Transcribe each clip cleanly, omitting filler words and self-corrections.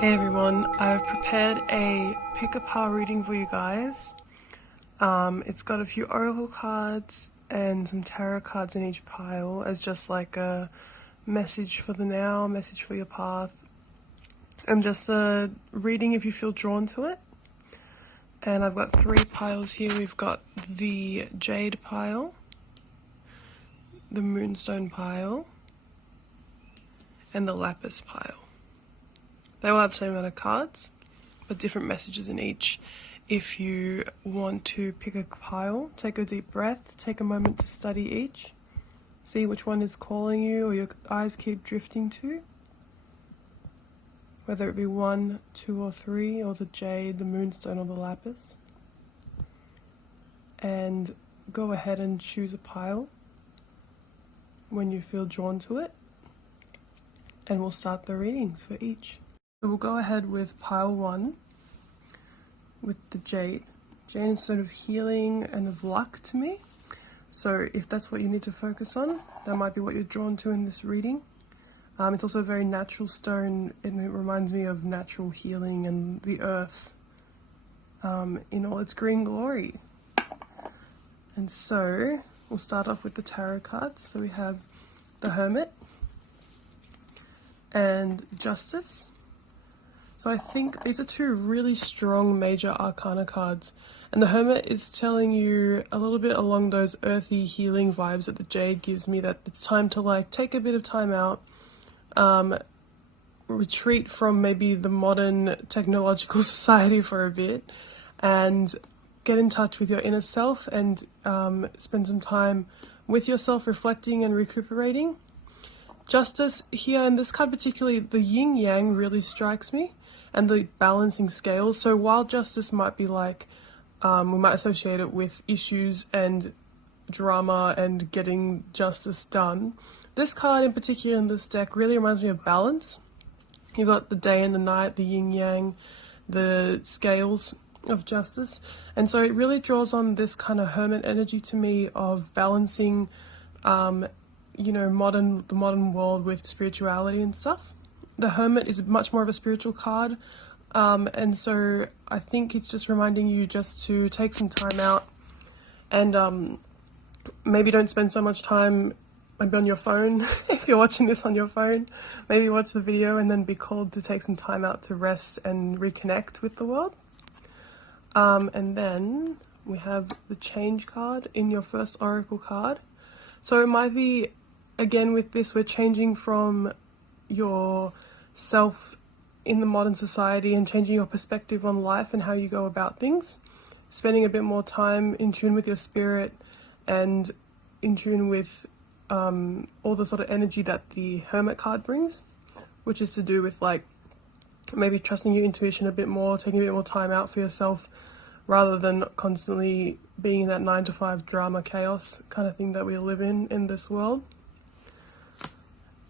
Hey everyone, I've prepared a pick a pile reading for you guys. It's got a few oracle cards and some tarot cards in each pile as just like a message for the now, message for your path, and just a reading if you feel drawn to it. And I've got 3 piles here. We've got the jade pile, the moonstone pile, and the lapis pile. They all have the same amount of cards, but different messages in each. If you want to pick a pile, take a deep breath, take a moment to study each. See which one is calling you or your eyes keep drifting to. Whether it be 1, 2 or 3, or the jade, the moonstone or the lapis. And go ahead and choose a pile when you feel drawn to it. And we'll start the readings for each. So we'll go ahead with pile 1 with the jade. Jade is sort of healing and of luck to me. So if that's what you need to focus on, that might be what you're drawn to in this reading. It's also a very natural stone. It reminds me of natural healing and the earth in all its green glory. And so we'll start off with the tarot cards. So we have the Hermit and Justice. So I think these are 2 really strong major arcana cards, and the Hermit is telling you a little bit along those earthy healing vibes that the jade gives me, that it's time to like take a bit of time out, retreat from maybe the modern technological society for a bit, and get in touch with your inner self and spend some time with yourself reflecting and recuperating. Justice here, in this card particularly, the yin-yang really strikes me, and the balancing scales. So while justice might be like, we might associate it with issues and drama and getting justice done, this card in particular in this deck really reminds me of balance. You've got the day and the night, the yin-yang, the scales of justice. And so it really draws on this kind of hermit energy to me of balancing, you know, the modern world with spirituality and stuff. The Hermit is much more of a spiritual card, and so I think it's just reminding you just to take some time out and maybe don't spend so much time maybe on your phone. If you're watching this on your phone, maybe watch the video and then be called to take some time out to rest and reconnect with the world. And then we have the Change card in your first oracle card. So it might be, again with this, we're changing from your self in the modern society and changing your perspective on life and how you go about things, spending a bit more time in tune with your spirit and in tune with all the sort of energy that the Hermit card brings, which is to do with like maybe trusting your intuition a bit more, taking a bit more time out for yourself rather than constantly being in that 9-to-5 drama chaos kind of thing that we live in this world.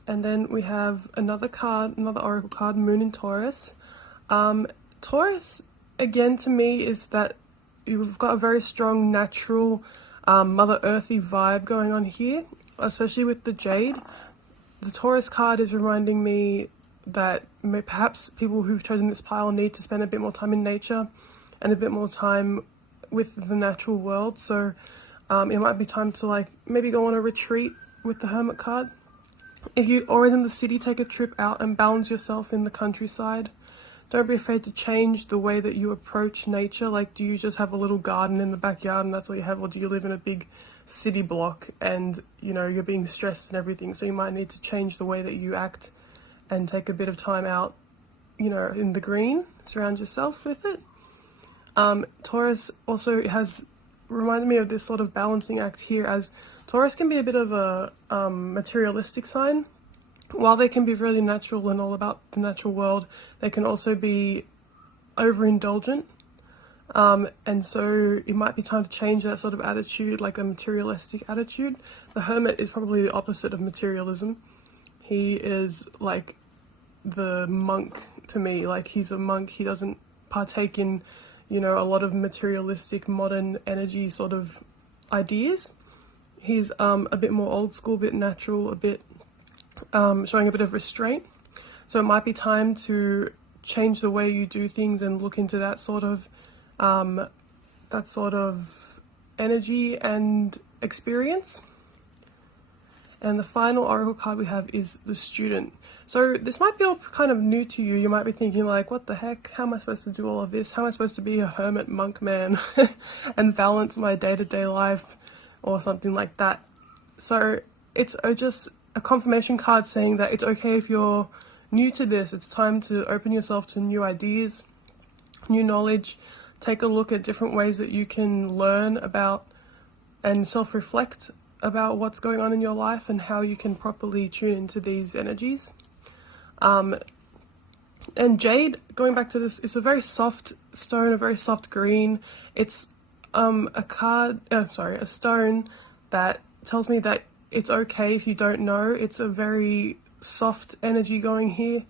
And then we have another card, another oracle card, Moon in Taurus. Taurus, again, to me, is that you've got a very strong natural Mother Earthy vibe going on here, especially with the jade. The Taurus card is reminding me that perhaps people who've chosen this pile need to spend a bit more time in nature and a bit more time with the natural world. So it might be time to like maybe go on a retreat with the Hermit card. If you're always in the city, take a trip out and balance yourself in the countryside. Don't be afraid to change the way that you approach nature. Like, do you just have a little garden in the backyard and that's all you have? Or do you live in a big city block and, you know, you're being stressed and everything? So you might need to change the way that you act and take a bit of time out, you know, in the green. Surround yourself with it. Taurus also has reminded me of this sort of balancing act here, as Taurus can be a bit of a materialistic sign. While they can be really natural and all about the natural world, they can also be overindulgent. And so it might be time to change that sort of attitude, like a materialistic attitude. The Hermit is probably the opposite of materialism. He is like the monk to me. Like, he's a monk. He doesn't partake in, you know, a lot of materialistic modern energy sort of ideas. He's a bit more old school, a bit natural, a bit showing a bit of restraint. So it might be time to change the way you do things and look into that sort of energy and experience. And the final oracle card we have is the Student. So this might be all kind of new to you. You might be thinking like, what the heck? How am I supposed to do all of this? How am I supposed to be a hermit monk man and balance my day-to-day life or something like that? So it's just a confirmation card saying that it's okay if you're new to this. It's time to open yourself to new ideas, new knowledge. Take a look at different ways that you can learn about and self-reflect about what's going on in your life and how you can properly tune into these energies. And jade, going back to this, it's a very soft stone, a very soft green. It's a stone that tells me that it's okay if you don't know. It's a very soft energy going here,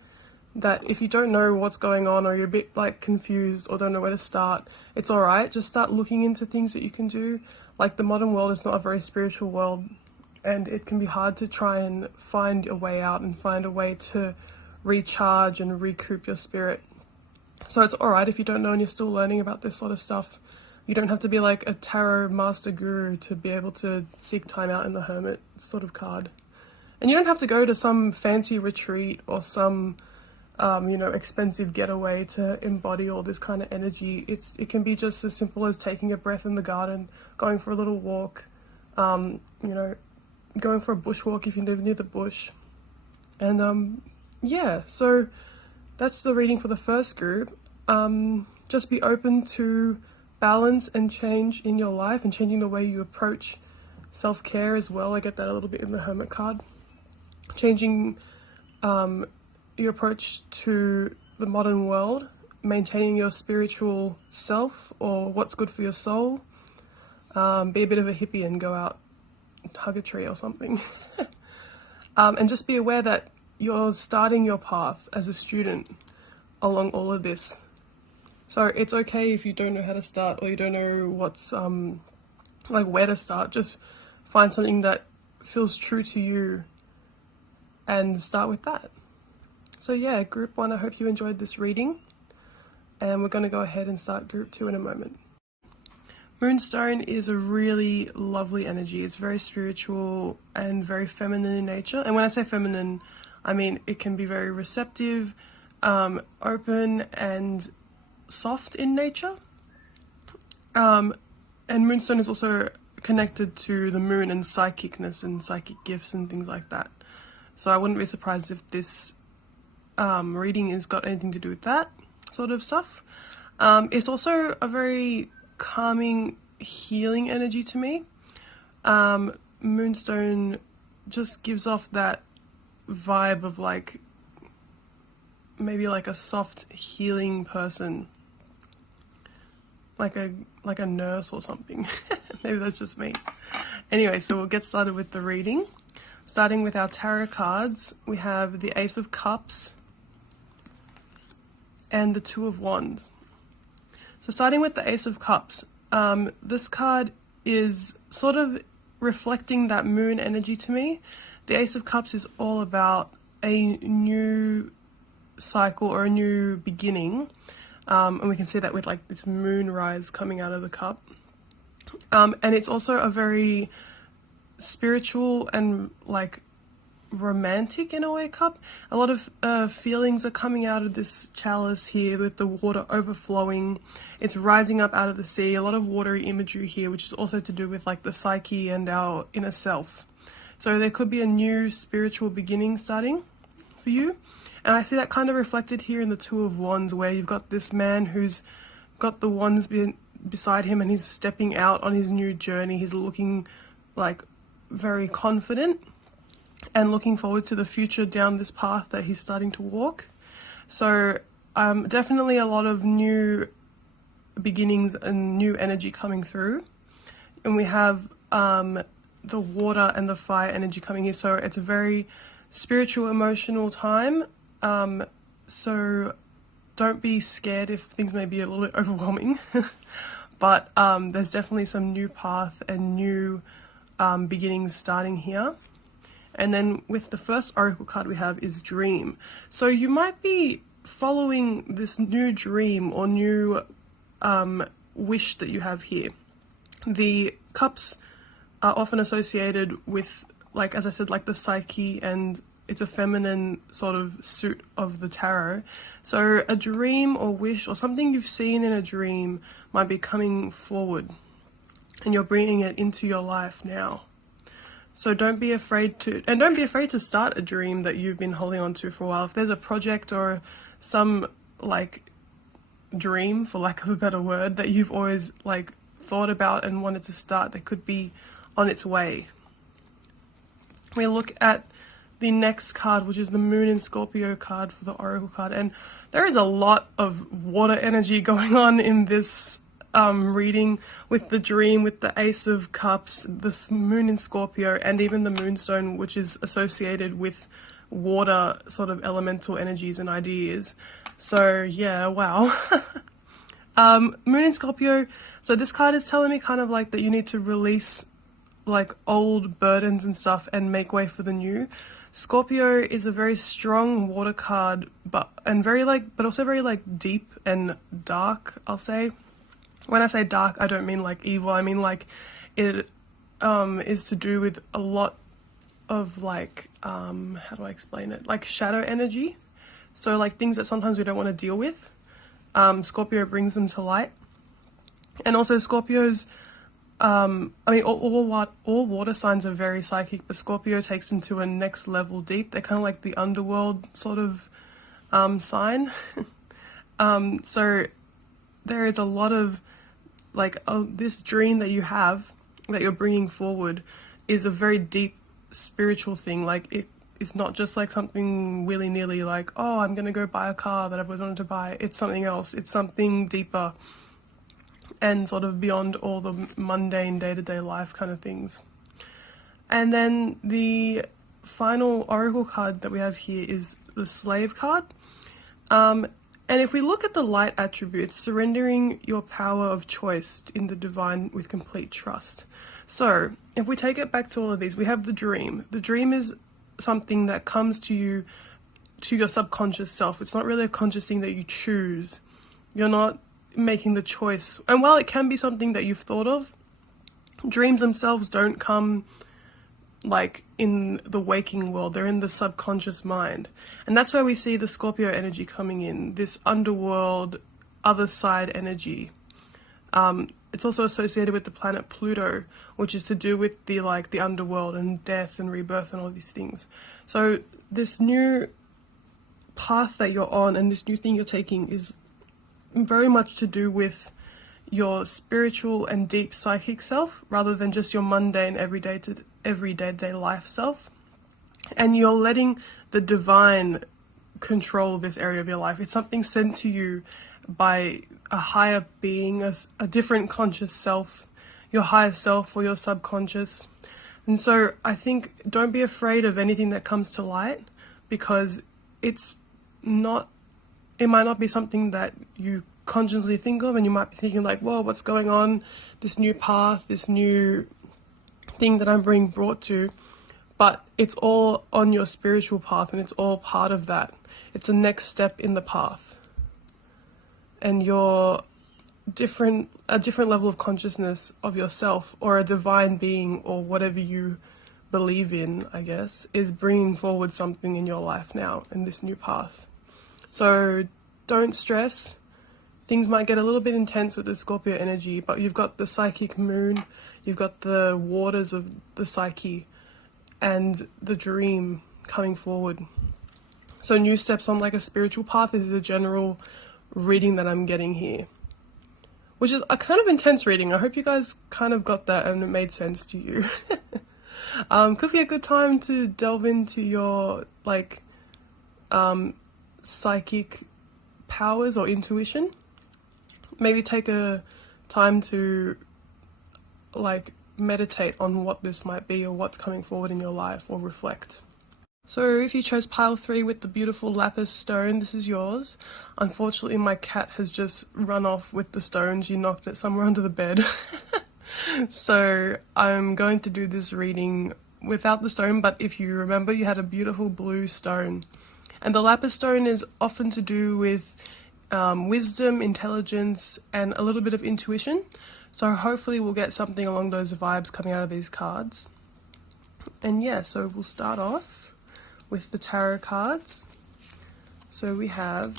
that if you don't know what's going on or you're a bit like confused or don't know where to start, it's all right. Just start looking into things that you can do. Like, the modern world is not a very spiritual world, and it can be hard to try and find a way out and find a way to recharge and recoup your spirit. So it's all right if you don't know and you're still learning about this sort of stuff. You don't have to be like a tarot master guru to be able to seek time out in the hermit sort of card. And you don't have to go to some fancy retreat or some expensive getaway to embody all this kind of energy. It can be just as simple as taking a breath in the garden, going for a little walk, going for a bushwalk if you live near the bush. And so that's the reading for the first group. Just be open to balance and change in your life and changing the way you approach self-care as well. I get that a little bit in the Hermit card. Changing your approach to the modern world, maintaining your spiritual self or what's good for your soul. Be a bit of a hippie and go out and hug a tree or something. And just be aware that you're starting your path as a student along all of this. So it's okay if you don't know how to start or you don't know what's where to start. Just find something that feels true to you and start with that. So yeah, group 1, I hope you enjoyed this reading, and we're going to go ahead and start group 2 in a moment. Moonstone is a really lovely energy. It's very spiritual and very feminine in nature. And when I say feminine, I mean it can be very receptive, open and soft in nature. And Moonstone is also connected to the moon and psychicness and psychic gifts and things like that. So I wouldn't be surprised if this reading has got anything to do with that sort of stuff. It's also a very calming, healing energy to me. Moonstone just gives off that vibe of like maybe like a soft healing person, like a nurse or something. Maybe that's just me. Anyway, so we'll get started with the reading. Starting with our tarot cards, we have the Ace of Cups and the Two of Wands. So starting with the Ace of Cups, this card is sort of reflecting that moon energy to me. The Ace of Cups is all about a new cycle or a new beginning, and we can see that with like this moonrise coming out of the cup. And it's also a very spiritual and like romantic in a way cup. A lot of feelings are coming out of this chalice here with the water overflowing. It's rising up out of the sea. A lot of watery imagery here, which is also to do with like the psyche and our inner self. So there could be a new spiritual beginning starting for you. And I see that kind of reflected here in the Two of Wands, where you've got this man who's got the wands beside him and he's stepping out on his new journey. He's looking like very confident and looking forward to the future down this path that he's starting to walk. So definitely a lot of new beginnings and new energy coming through. And we have the water and the fire energy coming here. So it's a very spiritual, emotional time. So don't be scared if things may be a little bit overwhelming. But there's definitely some new path and new beginnings starting here. And then with the first oracle card we have is Dream. So you might be following this new dream or new wish that you have here. The cups are often associated with, like, as I said, like the psyche, and it's a feminine sort of suit of the tarot. So a dream or wish or something you've seen in a dream might be coming forward, and you're bringing it into your life now. So don't be afraid to start a dream that you've been holding on to for a while. If there's a project or some like dream, for lack of a better word, that you've always like thought about and wanted to start, that could be on its way. We look at the next card, which is the Moon in Scorpio card for the Oracle card, and there is a lot of water energy going on in this reading, with the dream, with the Ace of Cups, this Moon in Scorpio, and even the Moonstone, which is associated with water sort of elemental energies and ideas. So yeah, wow. Moon in Scorpio, so this card is telling me kind of like that you need to release like old burdens and stuff and make way for the new. Scorpio is a very strong water card, but also very like deep and dark, I'll say. When I say dark, I don't mean like evil. I mean like it is to do with a lot of like, how do I explain it? Like shadow energy. So like things that sometimes we don't want to deal with. Scorpio brings them to light. And also Scorpios, I mean, all water signs are very psychic, but Scorpio takes them to a next level deep. They're kind of like the underworld sort of sign. So there is a lot of like, this dream that you have, that you're bringing forward, is a very deep spiritual thing. Like it is not just like something willy-nilly, like, oh, I'm gonna go buy a car that I've always wanted to buy. It's something else. It's something deeper and sort of beyond all the mundane day-to-day life kind of things. And then the final oracle card that we have here is the Slave card. And if we look at the light attributes, surrendering your power of choice in the divine with complete trust. So if we take it back to all of these, we have the dream. The dream is something that comes to you, to your subconscious self. It's not really a conscious thing that you choose. You're not making the choice. And while it can be something that you've thought of, dreams themselves don't come like in the waking world. They're in the subconscious mind. And that's where we see the Scorpio energy coming in, this underworld, other side energy. It's also associated with the planet Pluto, which is to do with the underworld and death and rebirth and all these things. So this new path that you're on and this new thing you're taking is very much to do with your spiritual and deep psychic self, rather than just your mundane everyday life self. And you're letting the divine control this area of your life. It's something sent to you by a higher being, a different conscious self, your higher self or your subconscious. And so I think don't be afraid of anything that comes to light, because it might not be something that you consciously think of, and you might be thinking like, whoa, what's going on? This new path, this new thing that I'm being brought to. But it's all on your spiritual path, and it's all part of that. It's a next step in the path. And a different level of consciousness of yourself, or a divine being, or whatever you believe in, I guess, is bringing forward something in your life now in this new path. So don't stress. Things might get a little bit intense with the Scorpio energy, but you've got the psychic moon, you've got the waters of the psyche, and the dream coming forward. So new steps on like a spiritual path is the general reading that I'm getting here, which is a kind of intense reading. I hope you guys kind of got that and it made sense to you. Could be a good time to delve into your psychic powers or intuition. Maybe take a time to meditate on what this might be or what's coming forward in your life, or reflect. So if you chose pile 3 with the beautiful lapis stone, this is yours. Unfortunately, my cat has just run off with the stone. She knocked it somewhere under the bed. So I'm going to do this reading without the stone, but if you remember, you had a beautiful blue stone. And the lapis stone is often to do with wisdom, intelligence, and a little bit of intuition. So hopefully we'll get something along those vibes coming out of these cards. And yeah, so we'll start off with the tarot cards. So we have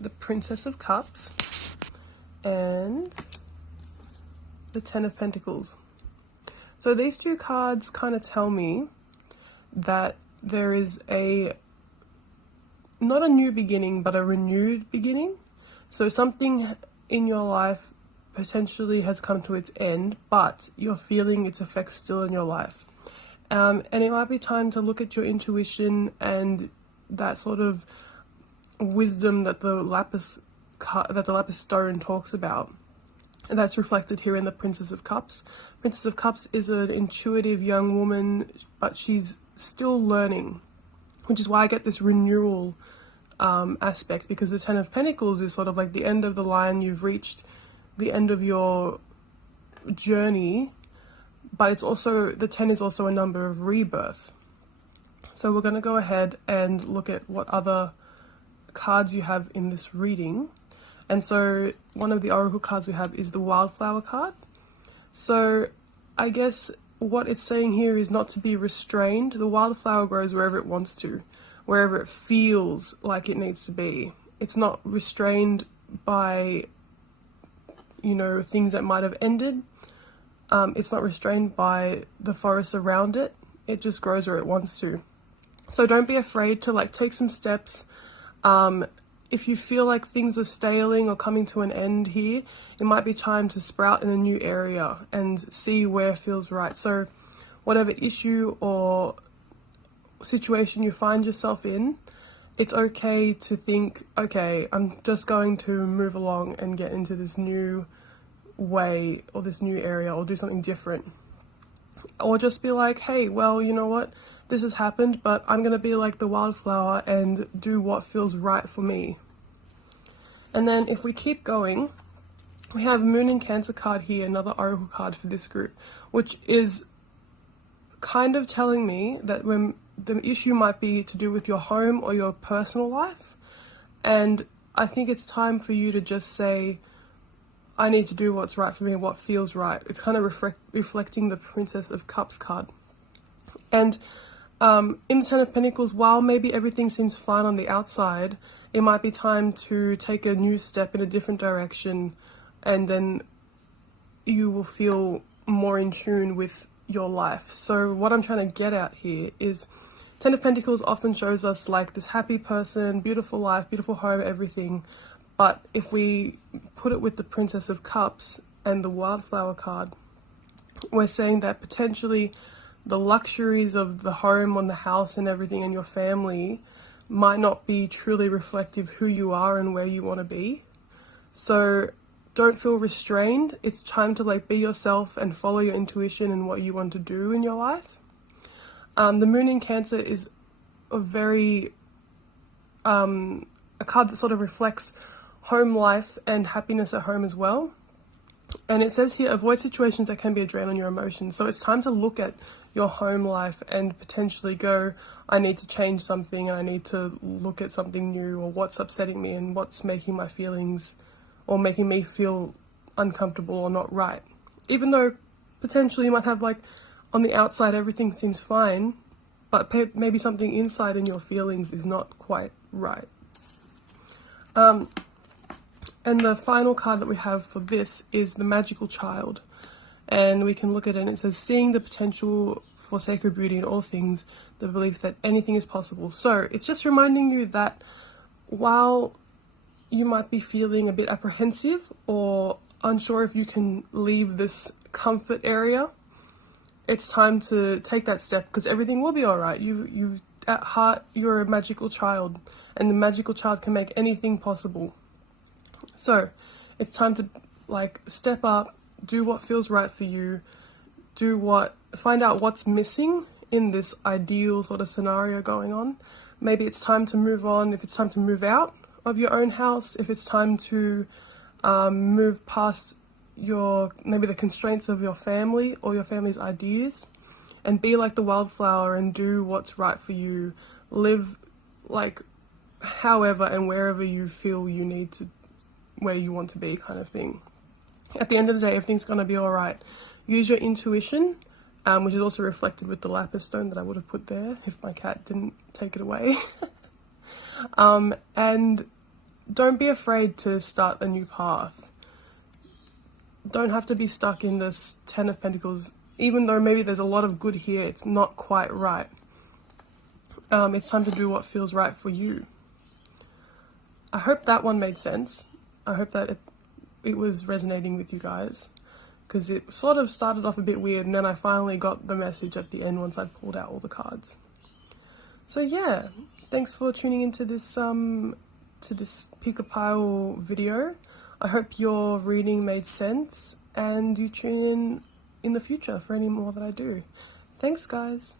the Princess of Cups and the Ten of Pentacles. So these two cards kind of tell me that there is not a new beginning, but a renewed beginning. So something in your life potentially has come to its end, but you're feeling its effects still in your life. And it might be time to look at your intuition and that sort of wisdom that the lapis stone talks about. And that's reflected here in the Princess of Cups. Princess of Cups is an intuitive young woman, but she's still learning, which is why I get this renewal aspect, because the Ten of Pentacles is sort of like the end of the line. You've reached the end of your journey, but it's also, the 10 is also a number of rebirth. So we're going to go ahead and look at what other cards you have in this reading. And so one of the oracle cards we have is the Wildflower card. So I guess what it's saying here is not to be restrained. The wildflower grows wherever it wants to, wherever it feels like it needs to be. It's not restrained by, things that might have ended. It's not restrained by the forest around it. It just grows where it wants to. So don't be afraid to take some steps. If you feel like things are staling or coming to an end here, it might be time to sprout in a new area and see where feels right. So whatever issue or situation you find yourself in, it's okay to think, okay, I'm just going to move along and get into this new way or this new area or do something different. Or just be like, hey, well, you know what? This has happened, but I'm going to be like the wildflower and do what feels right for me. And then if we keep going, we have Moon and Cancer card here, another oracle card for this group, which is kind of telling me that when the issue might be to do with your home or your personal life. And I think it's time for you to just say, I need to do what's right for me and what feels right. It's kind of reflecting the Princess of Cups card. And in the Ten of Pentacles, while maybe everything seems fine on the outside, it might be time to take a new step in a different direction, and then you will feel more in tune with your life. So what I'm trying to get at here is Ten of Pentacles often shows us like this happy person, beautiful life, beautiful home, everything. But if we put it with the Princess of Cups and the Wildflower card, we're saying that potentially the luxuries of the home and the house and everything and your family might not be truly reflective of who you are and where you want to be. So don't feel restrained. It's time to be yourself and follow your intuition and what you want to do in your life. The Moon in Cancer is a very a card that sort of reflects home life and happiness at home as well. And it says here, avoid situations that can be a drain on your emotions. So it's time to look at your home life and potentially go, I need to change something and I need to look at something new, or what's upsetting me and what's making my feelings or making me feel uncomfortable or not right. Even though potentially you might have on the outside everything seems fine, but maybe something inside in your feelings is not quite right. And the final card that we have for this is the Magical Child. And we can look at it and it says, seeing the potential for sacred beauty in all things, the belief that anything is possible. So it's just reminding you that while you might be feeling a bit apprehensive or unsure if you can leave this comfort area, it's time to take that step, because everything will be all right. You at heart, you're a magical child, and the magical child can make anything possible. So it's time to step up, do what feels right for you, find out what's missing in this ideal sort of scenario going on. Maybe it's time to move on, if it's time to move out of your own house, if it's time to move past maybe the constraints of your family or your family's ideas, and be like the wildflower and do what's right for you. Live however and wherever you feel you need to, where you want to be, kind of thing. At the end of the day, everything's going to be all right. Use your intuition, which is also reflected with the lapis stone that I would have put there if my cat didn't take it away. And don't be afraid to start a new path. Don't have to be stuck in this Ten of Pentacles. Even though maybe there's a lot of good here, it's not quite right. It's time to do what feels right for you. I hope that one made sense. I hope that it was resonating with you guys, because it sort of started off a bit weird, and then I finally got the message at the end once I pulled out all the cards. So yeah, thanks for tuning into this pick a pile video. I hope your reading made sense, and you tune in the future for any more that I do. Thanks, guys.